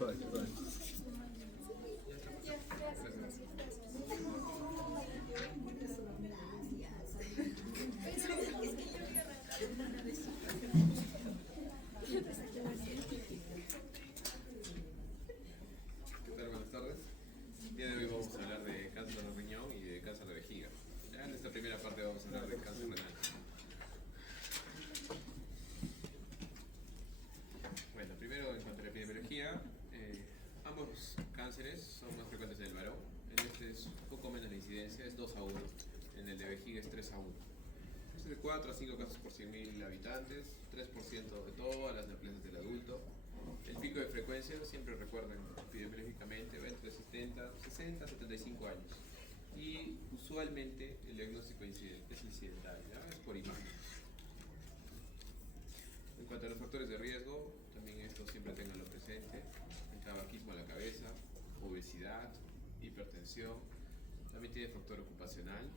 Vale. ¿Qué tal? Buenas tardes. El día de hoy vamos a hablar de cáncer de riñón y de cáncer de vejiga. Ya en esta primera parte vamos a hablar de cáncer renal. Bueno, primero en cuanto a la epidemiología, ambos cánceres son más frecuentes en el varón. En este es un poco menos la incidencia, es 2 a 1. En el de vejiga es 3 a 1. Es de 4 a 5 casos por 100.000 habitantes, 3% de todas las neoplasias del adulto. El pico de frecuencia, siempre recuerden epidemiológicamente, va entre 60 a 75 años. Y usualmente el diagnóstico es incidental, ¿ya? Es por imagen. En cuanto a los factores de riesgo, también esto siempre tenganlo presente: el tabaquismo a la cabeza, obesidad, hipertensión. También tiene factor ocupacional,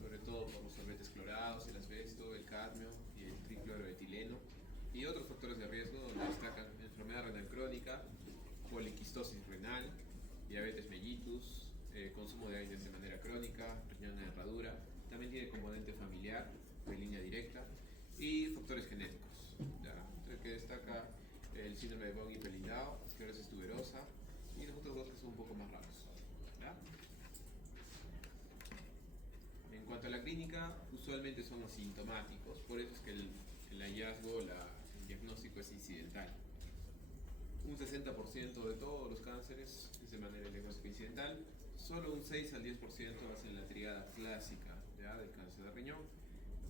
sobre todo por los solventes clorados, el asbesto, el cadmio y el tricloroetileno. Y otros factores de riesgo donde destacan enfermedad renal crónica, poliquistosis renal, diabetes mellitus, consumo de aire de manera crónica, riñón en herradura. También tiene componente familiar de línea directa y factores genéticos, ¿ya? Entre el que destaca el síndrome de von Hippel-Lindau, esclerosis tuberosa y los otros dos que son un poco más raros, ¿ya? En cuanto a la clínica, usualmente son asintomáticos, por eso es que el hallazgo, el diagnóstico es incidental. Un 60% de todos los cánceres es de manera diagnóstica incidental, solo un 6 al 10% hacen la tríada clásica, ¿ya?, del cáncer de riñón,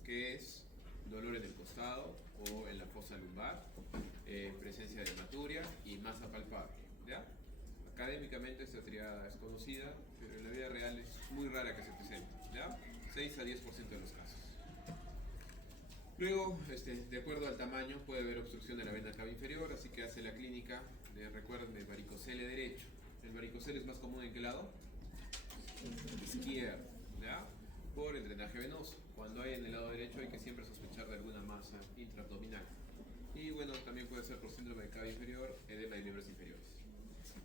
que es dolor en el costado o en la fosa lumbar, presencia de hematuria y masa palpable, ¿ya? Académicamente esta triada es conocida, pero en la vida real es muy rara que se presente, ¿ya? 6 a 10% de los casos. Luego, de acuerdo al tamaño, puede haber obstrucción de la vena cava inferior, así que hace la clínica recuerden, de varicocele derecho. ¿El varicocele es más común en qué lado? Izquierdo, ¿ya? Por el drenaje venoso. Cuando hay en el lado derecho hay que siempre sospechar de alguna masa intraabdominal. Y bueno, también puede ser por síndrome de cava inferior, edema de miembros inferiores.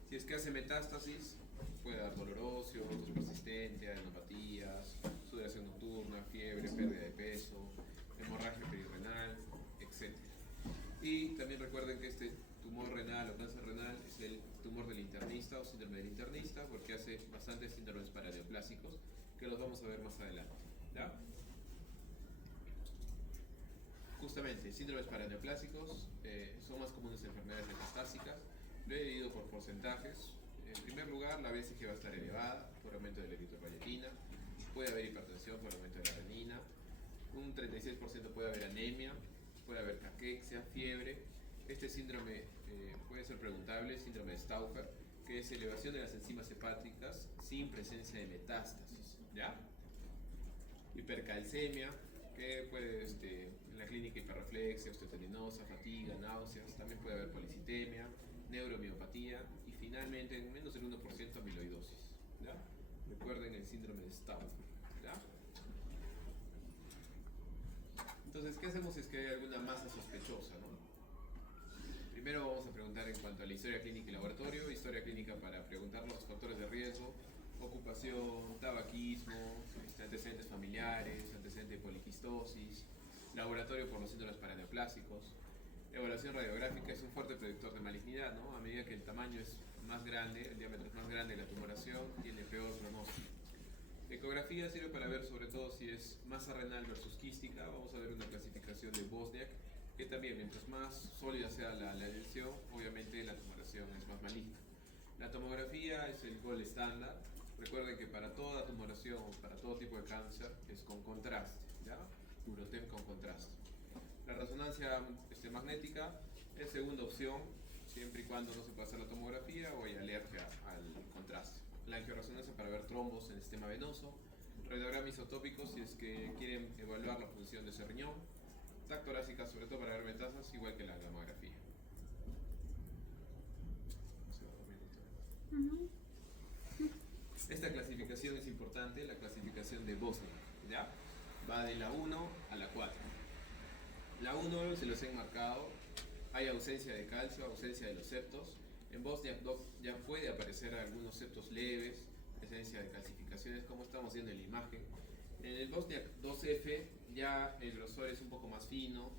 Si es que hace metástasis, puede dar dolor óseo, tos persistente, adenopatías, sudoración nocturna, fiebre, pérdida de peso, hemorragia perirenal, etc. Y también recuerden que este tumor renal o cáncer renal es el tumor del internista o síndrome del internista, porque hace bastantes síndromes paraneoplásicos que los vamos a ver más adelante, ¿ya? Justamente, síndromes paraneoplásicos son más comunes en enfermedades metastásicas. Lo he dividido por porcentajes. En primer lugar, la BCG va a estar elevada por aumento de la eritropoyetina. Puede haber hipertensión por aumento de la renina. Un 36% puede haber anemia, puede haber caquexia, fiebre. Este síndrome puede ser preguntable, síndrome de Stauffer, que es elevación de las enzimas hepáticas sin presencia de metástasis, ¿ya? Hipercalcemia, que puede, en la clínica, hiperreflexia, osteoteninosa, fatiga, náuseas. También puede haber policitemia, neuromiopatía y finalmente en menos del 1% amiloidosis, ¿ya? Recuerden el síndrome de Stauffer, ¿ya? Entonces, ¿qué hacemos si es que hay alguna masa sospechosa, ¿no? Primero vamos a preguntar en cuanto a la historia clínica y laboratorio. Historia clínica para preguntar los factores de riesgo: ocupación, tabaquismo, antecedentes familiares, antecedentes de poliquistosis. Laboratorio por los síndromes paraneoplásicos. Evaluación radiográfica es un fuerte predictor de malignidad, ¿no? A medida que el tamaño es más grande, el diámetro es más grande, la tumoración tiene peor pronóstico. Ecografía sirve para ver sobre todo si es masa renal versus quística. Vamos a ver una clasificación de Bosniak, que también, mientras más sólida sea la lesión, obviamente la tumoración es más maligna. La tomografía es el gold estándar. Recuerden que para toda tumoración, para todo tipo de cáncer, es con contraste, ¿ya? Urotem con contraste. La resonancia magnética es segunda opción, siempre y cuando no se pueda hacer la tomografía o hay alergia al contraste. La angioresonancia para ver trombos en el sistema venoso. Radiograma isotópico si es que quieren evaluar la función de ese riñón. TAC torácica sobre todo para ver metástasis, igual que la gamografía. Esta clasificación es importante, la clasificación de Bosniak, ¿ya? Va de la 1 a la 4. La 1 se los he enmarcado: hay ausencia de calcio, ausencia de los septos, En Bosniak-DOC ya puede aparecer algunos septos leves, presencia de calcificaciones, como estamos viendo en la imagen. En el Bosniak 2F ya el grosor es un poco más fino,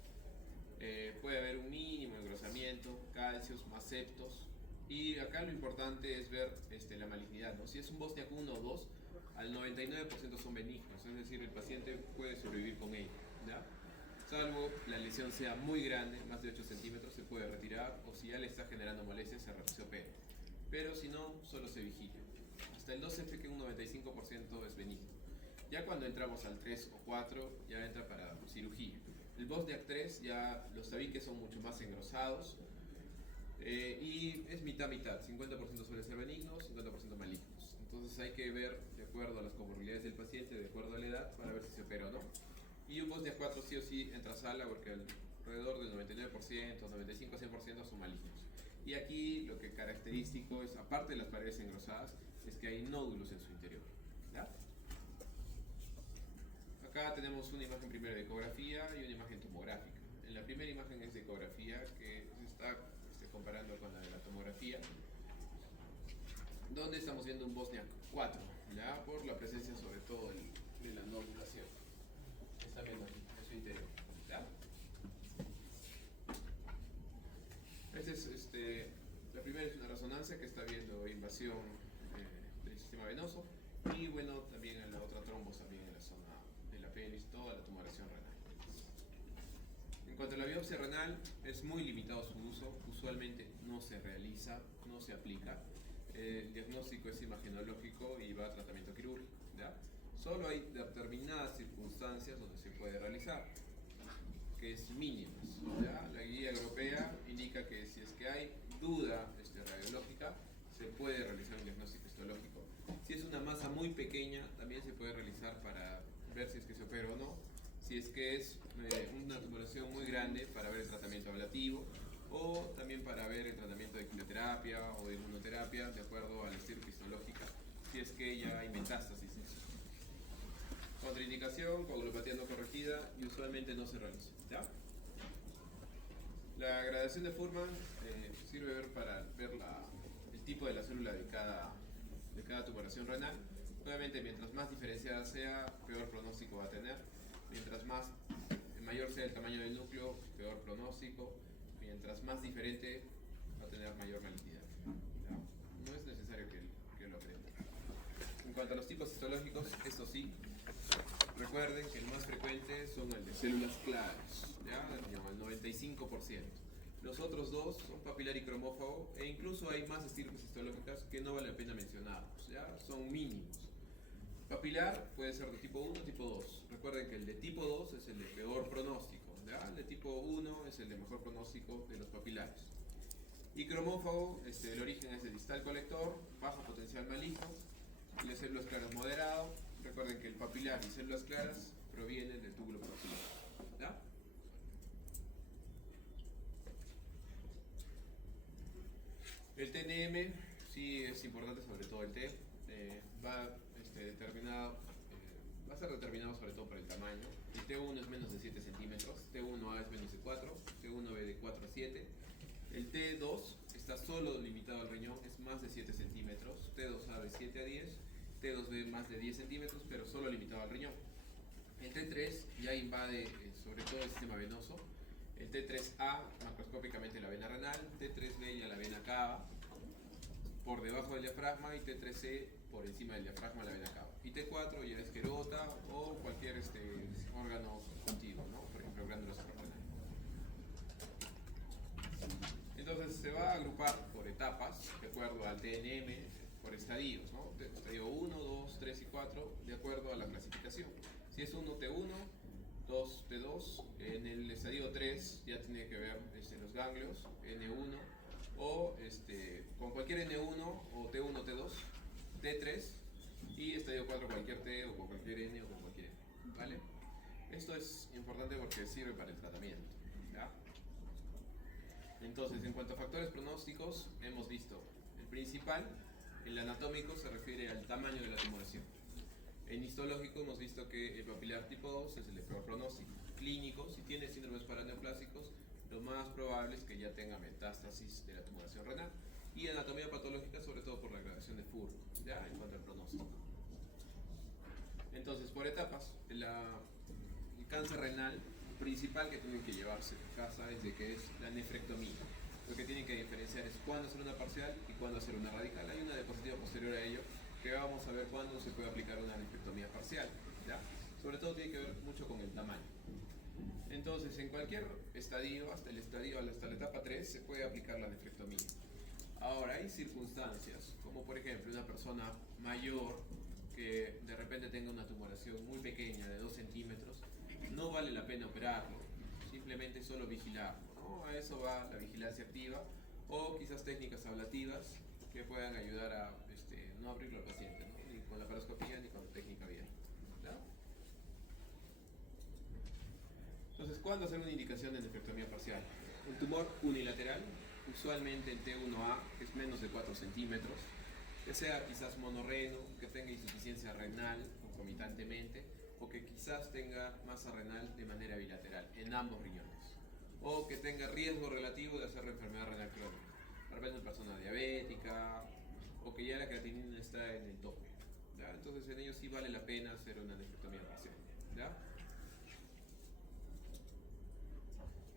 puede haber un mínimo engrosamiento, calcios más septos. Y acá lo importante es ver la malignidad, ¿no? Si es un Bosniak 1 o 2, al 99% son benignos, es decir, el paciente puede sobrevivir con ello, ¿ya? Salvo la lesión sea muy grande, más de 8 centímetros, se puede retirar, o si ya le está generando molestias, se opera. Pero si no, solo se vigilia. Hasta el 2F, que un 95% es benigno. Ya cuando entramos al 3 o 4, ya entra para cirugía. El Bosniak 3, ya los tabiques son mucho más engrosados, y es mitad-mitad, 50% suele ser benignos, 50% malignos. Entonces hay que ver de acuerdo a las comorbilidades del paciente, de acuerdo a la edad, para ver si se opera o no. Y un Bosniak 4 sí o sí entra a sala porque alrededor del 99%, 95-100% son malignos. Y aquí lo que característico es, aparte de las paredes engrosadas, es que hay nódulos en su interior, ¿ya? Acá tenemos una imagen primero de ecografía y una imagen tomográfica. En la primera imagen es de ecografía, que se está comparando con la de la tomografía, donde estamos viendo un Bosniak 4, ¿ya? Por la presencia sobre todo de la nodulación. Está viendo aquí, en su interior, ¿ya? La primera es una resonancia que está viendo invasión del sistema venoso, y bueno, también en la otra trombos también en la zona de la pelvis, toda la tumoración renal. En cuanto a la biopsia renal, es muy limitado su uso, usualmente no se realiza, no se aplica. El diagnóstico es imagenológico y va a tratamiento quirúrgico, ¿ya? Solo hay determinadas circunstancias donde se puede realizar, que es mínimas, ¿ya? La guía europea indica que si es que hay duda radiológica, se puede realizar un diagnóstico histológico. Si es una masa muy pequeña, también se puede realizar para ver si es que se opera o no. Si es que es una tumoración muy grande, para ver el tratamiento ablativo, o también para ver el tratamiento de quimioterapia o de inmunoterapia, de acuerdo a la estirpe histológica, si es que ya hay metástasis. Contraindicación, coagulopatía no corregida, y usualmente no se realiza, ¿ya? La gradación de Fuhrman sirve para ver el tipo de la célula de cada tumoración renal. Obviamente, mientras más diferenciada sea, peor pronóstico va a tener. Mientras mayor sea el tamaño del núcleo, peor pronóstico. Mientras más diferente, va a tener mayor malignidad, ¿ya? No es necesario que lo aprenda. En cuanto a los tipos histológicos, esto sí, recuerden que el más frecuente son el de células claras, ¿ya? El 95%. Los otros dos son papilar y cromófago, e incluso hay más estirpes histológicas que no vale la pena mencionarlos, ¿ya? Son mínimos. Papilar puede ser de tipo 1 o tipo 2. Recuerden que el de tipo 2 es el de peor pronóstico, ¿ya? El de tipo 1 es el de mejor pronóstico de los papilares. Y cromófago, el origen es de distal colector, bajo potencial maligno, el de células claras moderado. Recuerden que el papilar y células claras provienen del túbulo proximal, ¿ya? El TNM sí es importante, sobre todo el T, va a ser determinado sobre todo por el tamaño. El T1 es menos de 7 centímetros, T1A es menos de 4, T1B de 4 a 7. El T2 está solo limitado al riñón, es más de 7 centímetros, T2A de 7 a 10, T2B más de 10 centímetros, pero solo limitado al riñón. El T3 ya invade sobre todo el sistema venoso. El T3A macroscópicamente la vena renal, T3B ya la vena cava por debajo del diafragma, y T3C por encima del diafragma la vena cava. Y T4 ya es querota o cualquier órgano contigo, ¿no? Por ejemplo, glándula suprarrenal. Entonces se va a agrupar por etapas, de acuerdo al TNM, por estadios, ¿no? Estadio 1, 2, 3 y 4, de acuerdo a la clasificación. Si es 1, T1, 2, T2, en el estadio 3 ya tiene que ver los ganglios, N1, o con cualquier N1 o T1, T2, T3, y estadio 4 cualquier T o con cualquier N o con cualquier N, ¿vale? Esto es importante porque sirve para el tratamiento, ¿ya? Entonces, en cuanto a factores pronósticos, hemos visto el principal, el anatómico, se refiere al tamaño de la tumoración. En histológico hemos visto que el papilar tipo 2 es el de peor pronóstico. Clínico, si tiene síndromes paraneoplásicos, lo más probable es que ya tenga metástasis de la tumoración renal. y anatomía patológica, sobre todo por la gradación de Furk, ¿ya? En cuanto al pronóstico. Entonces, por etapas, el cáncer renal principal que tienen que llevarse a casa es de que es la nefrectomía. Lo que tienen que diferenciar es cuándo hacer una parcial y cuándo hacer una radical. Hay una diapositiva posterior a ello que vamos a ver cuándo se puede aplicar una nefrectomía parcial, ¿ya? Sobre todo tiene que ver mucho con el tamaño. Entonces, en cualquier estadio, hasta la etapa 3, se puede aplicar la nefrectomía. Ahora, hay circunstancias, como por ejemplo una persona mayor que de repente tenga una tumoración muy pequeña de 2 centímetros, no vale la pena operarlo, simplemente solo vigilarlo, ¿no? A eso va la vigilancia activa o quizás técnicas ablativas que puedan ayudar a no abrirlo al paciente, ¿no? Ni con la paroscopía ni con técnica abierta, ¿no? Entonces, ¿cuándo hacer una indicación de nefrectomía parcial? Un tumor unilateral, usualmente en T1A, que es menos de 4 centímetros, que sea quizás monorreno, que tenga insuficiencia renal concomitantemente, o que quizás tenga masa renal de manera bilateral, en ambos riñones, o que tenga riesgo relativo de hacer enfermedad renal crónica, de repente una persona diabética, o que ya la creatinina está en el tope, ¿ya? Entonces en ellos sí vale la pena hacer una nefrectomía parcial, ¿ya?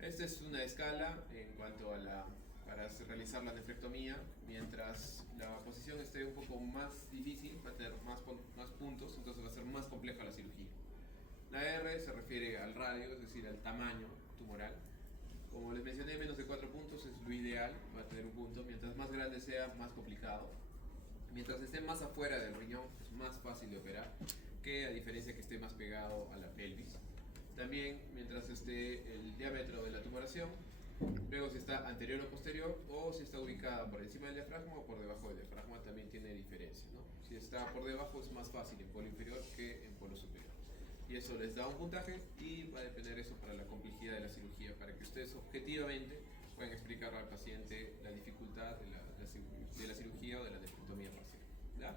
Esta es una escala en cuanto a para realizar la nefrectomía. Mientras la posición esté un poco más difícil, va a tener más puntos, entonces va a ser más compleja la cirugía. La R se refiere al radio, es decir, al tamaño tumoral. Como les mencioné, menos de 4 puntos es lo ideal, va a tener un punto. Mientras más grande sea, más complicado. Mientras esté más afuera del riñón, es más fácil de operar, que a diferencia que esté más pegado a la pelvis. También, mientras esté el diámetro de la tumoración, luego si está anterior o posterior, o si está ubicada por encima del diafragma o por debajo del diafragma, también tiene diferencia, ¿no? Si está por debajo es más fácil en polo inferior que en polo superior. Y eso les da un puntaje y va a depender eso para la complejidad de la cirugía, para que ustedes objetivamente puedan explicar al paciente la dificultad de la cirugía o de la nefrectomía parcial, ¿ya?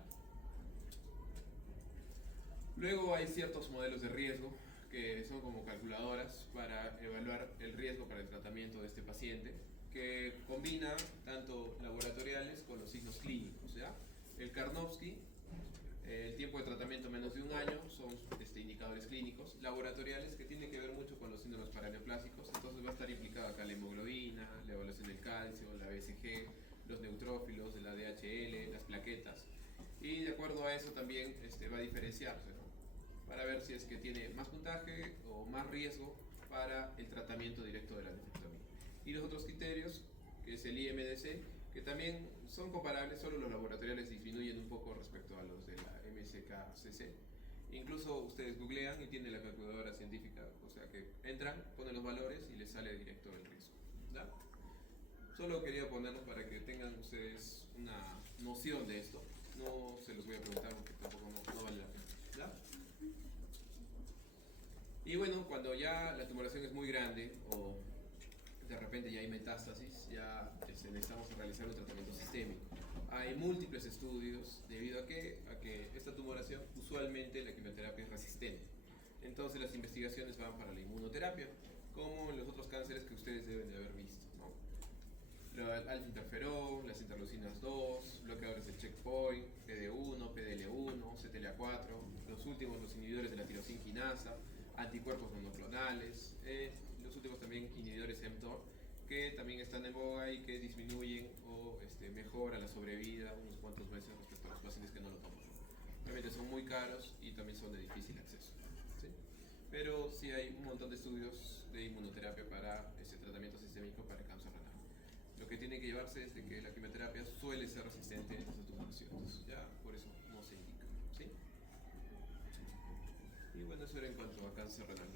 Luego hay ciertos modelos de riesgo que son como calculadoras para evaluar el riesgo para el tratamiento de este paciente, que combina tanto laboratoriales con los signos clínicos, ¿ya? El Karnofsky, el tiempo de tratamiento menos de un año, son indicadores clínicos, laboratoriales que tienen que ver mucho con los síndromes paraneoplásicos, entonces va a estar implicada acá la hemoglobina, la evaluación del calcio, la BCG, los neutrófilos, la DHL, las plaquetas, y de acuerdo a eso también va a diferenciarse, ¿no? Para ver si es que tiene más puntaje o más riesgo para el tratamiento directo de la nefrectomía. Y los otros criterios, que es el IMDC, que también son comparables, solo los laboratoriales disminuyen un poco respecto a los de la MSK-CC. Incluso ustedes googlean y tienen la calculadora científica, o sea que entran, ponen los valores y les sale directo el riesgo, ¿ya? Solo quería ponerlos para que tengan ustedes una noción de esto. No se los voy a preguntar porque tampoco no vale la pena, ¿ya? Y bueno, cuando ya la tumoración es muy grande o de repente ya hay metástasis, ya necesitamos realizar un tratamiento sistémico. Hay múltiples estudios debido a que esta tumoración usualmente la quimioterapia es resistente. Entonces las investigaciones van para la inmunoterapia, como en los otros cánceres que ustedes deben de haber visto, ¿no? El alfa-interferón, las interleucinas 2, bloqueadores del checkpoint, PD1, PDL1, CTLA4, los últimos los inhibidores de la tirosina quinasa, anticuerpos monoclonales, los últimos también inhibidores mTOR, que también están en boga y que disminuyen o mejoran la sobrevida unos cuantos meses respecto a los pacientes que no lo toman. Realmente son muy caros y también son de difícil acceso, ¿sí? Pero sí hay un montón de estudios de inmunoterapia para tratamiento sistémico para cáncer renal. Lo que tiene que llevarse es de que la quimioterapia suele ser resistente a estas tumoraciones, ya por eso no se indica, ¿sí? Y bueno, eso era en cuanto a cáncer renal.